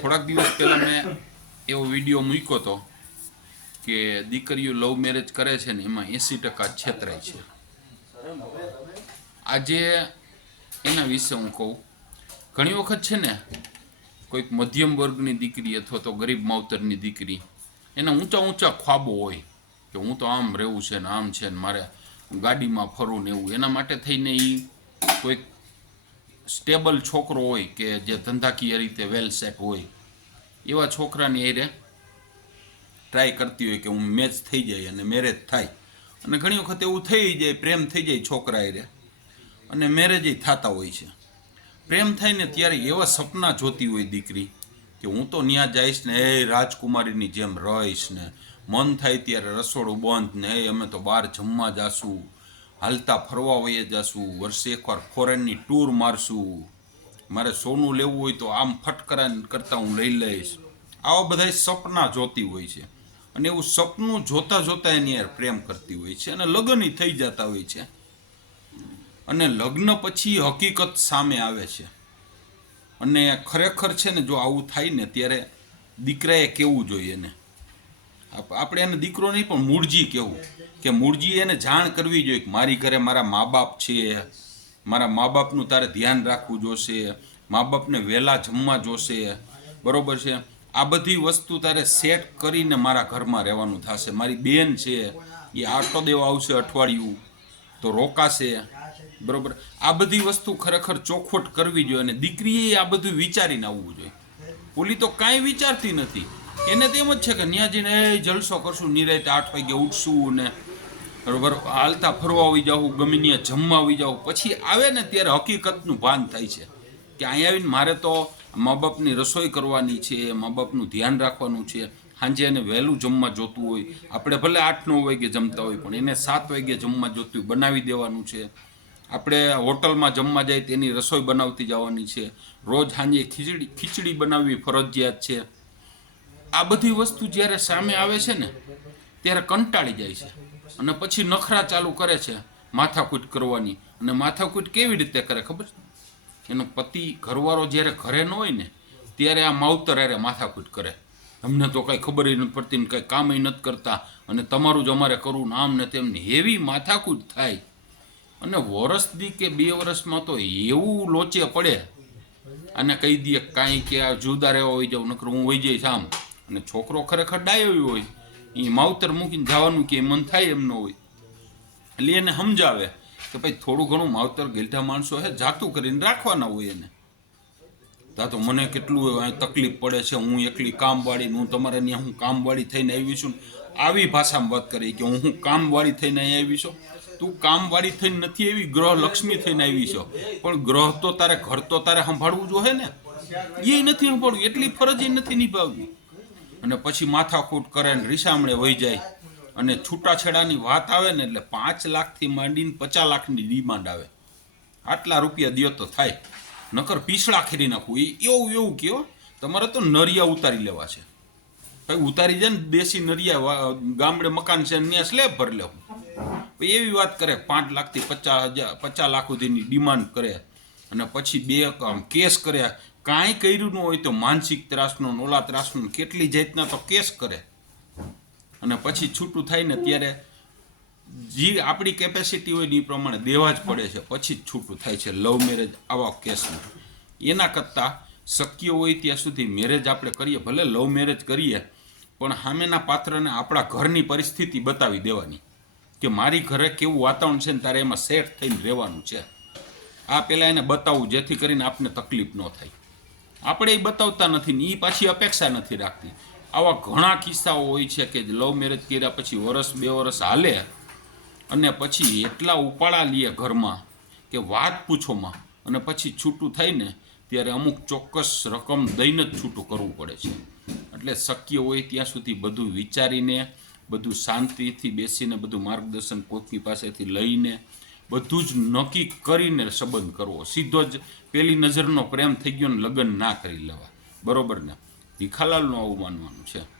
થોડાક દિવસ પહેલાં મેં એવો વીડિયો મૂક્યો હતો કે દીકરીઓ લવ મેરેજ કરે છે ને એમાં એંસી ટકા છેતરાય છે. આજે એના વિશે હું કહું. ઘણી વખત છે ને કોઈક મધ્યમ વર્ગની દીકરી અથવા તો ગરીબ માવતરની દીકરી, એના ઊંચા ઊંચા ખ્વાબો હોય કે હું તો આમ રહેવું છે ને આમ છે ને મારે ગાડીમાં ફરવું ને એવું, એના માટે થઈને એ કોઈક સ્ટેબલ છોકરો હોય કે જે ધંધાકીય રીતે વેલ સેટ હોય, એવા છોકરાની એરે ટ્રાય કરતી હોય કે હું મેચ થઈ જાય અને મેરેજ થાય. અને ઘણી વખત એવું થઈ જાય, પ્રેમ થઈ જાય છોકરા એરે અને મેરેજ થતા હોય છે. પ્રેમ થાય ને ત્યારે એવા સપના જોતી હોય દીકરી કે હું તો ત્યાં જઈશ ને, એ રાજકુમારીની જેમ રહીશ ને, મન થાય ત્યારે રસોડું બંધ ને, એ અમે તો બહાર જમવા જાશું. હાલતા ફરવા વયે જશું વર્ષે એકવાર ફોરેનની ટૂર મારશું મારે સોનું લેવું હોય તો આમ ફટકરા કરતાં હું લઈ લઈશ. આવા બધા સપના જોતી હોય છે. અને એવું સપનું જોતા જોતા એની યાર પ્રેમ કરતી હોય છે અને લગ્ન થઈ જતા હોય છે. અને લગ્ન પછી હકીકત સામે આવે છે. અને ખરેખર છે ને જો આવું થાય ને ત્યારે દીકરાએ કેવું જોઈએ આપ- આપણે એને દીકરો નહીં પણ મૂળજી કેવું? કે મૂળજી એને જાણ કરવી જોઈએ કે મારી ઘરે મારા મા બાપ છે. મારા મા બાપનું તારે ધ્યાન રાખવું જોશે. મા બાપને વહેલા જમવા જોશે. બરોબર છે? આ બધી વસ્તુ તારે સેટ કરીને મારા ઘરમાં રહેવાનું થશે. મારી બેન છે, એ આટો દેવા આવશે અઠવાડિયું, તો રોકાશે. બરોબર? આ બધી વસ્તુ ખરેખર ચોખવટ કરવી જોઈએ અને દીકરીએ આ બધું વિચારીને આવવું જોઈએ. ઓલી તો કાંઈ વિચારતી નથી. એને તો એમ જ છે કે ત્યાં જઈને જલસો કરશું, નિરાયતે આઠ વાગે ઉઠશું ને બરોબર હાલતા ફરવા આવી જાઉં, ગમે ત્યાં જમવા આવી જાઉં. પછી આવે ને ત્યારે હકીકતનું ભાન થાય છે કે અહીંયા આવીને મારે તો મા બાપની રસોઈ કરવાની છે મા બાપનું ધ્યાન રાખવાનું છે. સાંજે એને વહેલું જમવા જોતું હોય. આપણે ભલે આઠ નવ વાગે જમતા હોય, પણ એને સાત વાગે જમવા જોતું હોય, બનાવી દેવાનું છે. આપણે હોટલમાં જમવા જાય તેની રસોઈ બનાવતી જવાની છે. રોજ સાંજે ખીચડી ખીચડી બનાવવી ફરજિયાત છે. આ બધી વસ્તુ જ્યારે સામે આવે છે ને, ત્યારે કંટાળી જાય છે. અને પછી નખરા ચાલુ કરે છે માથાકૂટ કરવાની. અને માથાકૂટ કેવી રીતે કરે ખબર એનો પતિ ઘરવાળો જ્યારે ઘરે ન હોય ને, ત્યારે આ માવતર હારે માથાકૂટ કરે. અમને તો કાંઈ ખબર નથી પડતી ને કંઈ કામ નથી કરતા. અને તમારું જ અમારે કરવું ને આમ ને તેમની એવી માથાકૂટ થાય. અને વરસથી કે બે વર્ષમાં તો એવું લોચે પડે. અને કહી દઈએ કાંઈ કે આ જુદા રહેવા હોઈ જાઉં, નકર હું હોઈ જઈશ આમ. અને છોકરો ખરેખર ડાયો હોય. એ માવતર મૂકીને જવાનું કે મન થાય એમ ન હોય. એટલે એને સમજાવે કે ભાઈ થોડું ઘણું માવતર ગેલઠા માણસો હે, જાતું કરીને રાખવાના હોય એને. તા તો મને કેટલું તકલીફ પડે છે, હું એકલી કામવાળી હું તમારે ત્યાં હું કામવાળી થઈને આવી છું આવી ભાષામાં વાત કરી કે હું કામવાળી થઈને અહીં આવી છું. તું કામવાળી થઈને નથી આવી, ગ્રહ લક્ષ્મી થઈને આવી છો. પણ ગ્રહ તો તારે, ઘર તો તારે સંભાળવું જોઈએ ને. એ નથી સંભાળવું, એટલી ફરજ એ નથી નિભાવવી. અને પછી માથાકૂટ કરે ને રીસામણે વહી જાય. અને છૂટાછેડાની વાત આવે ને એટલે પાંચ લાખથી માંડીને પચાસ લાખની ડિમાન્ડ આવે. આટલા રૂપિયા દિયો તો થાય. નકર પીસળા ખેરી નાખવું એ એવું એવું કયો તમારે તો નરિયા ઉતારી લેવા છે. ભાઈ, ઉતારી જાય ને દેશી નરિયા ગામડે મકાન છે ત્યાં સ્લેબ ભરી લેવું એવી વાત કરે, પાંચ લાખથી પચાસ હજાર, પચાસ લાખ સુધીની ડિમાન્ડ કરે. અને પછી બે કામ, કેસ કર્યા. કાંઈ કર્યું ન હોય તો માનસિક ત્રાસનો, નોલા ત્રાસનો, કેટલી જાતના તો કેસ કરે. અને પછી છૂટું થાય ને ત્યારે જે આપણી કેપેસિટી હોય એ પ્રમાણે દેવા જ પડે છે. પછી જ છૂટું થાય છે. લવ મેરેજ આવા કેસમાં. એના કરતાં શક્ય હોય ત્યાં સુધી મેરેજ આપણે કરીએ. ભલે લવ મેરેજ કરીએ, પણ સામેના પાત્રને આપણા ઘરની પરિસ્થિતિ બતાવી દેવાની. કે મારી ઘરે કેવું વાતાવરણ છે ને તારે એમાં સેટ થઈને રહેવાનું છે. આ પહેલાં એને બતાવવું જેથી કરીને આપને તકલીફ ન થાય. આપણે એ બતાવતા નથી ને એ પાછી અપેક્ષા નથી રાખતી. આવા ઘણા કિસ્સાઓ હોય છે કે લવ મેરેજ કર્યા પછી વરસ બે વરસ હાલે અને પછી એટલા ઉપાડા લે ઘરમાં કે વાત પૂછોમાં અને પછી છૂટું થાય ને ત્યારે અમુક ચોક્કસ રકમ દઈને જ છૂટું કરવું પડે છે. એટલે શક્ય હોય ત્યાં સુધી બધું વિચારીને, બધું શાંતિથી બેસીને, બધું માર્ગદર્શન કોઈકની પાસેથી લઈને બધું જ નક્કી કરીને સંબંધ કરવો. સીધો જ પેલી નજરનો પ્રેમ થઈ ગયો ને લગ્ન ના કરી લેવા. બરોબર ને? ભીખાલાલનું આવું માનવાનું છે.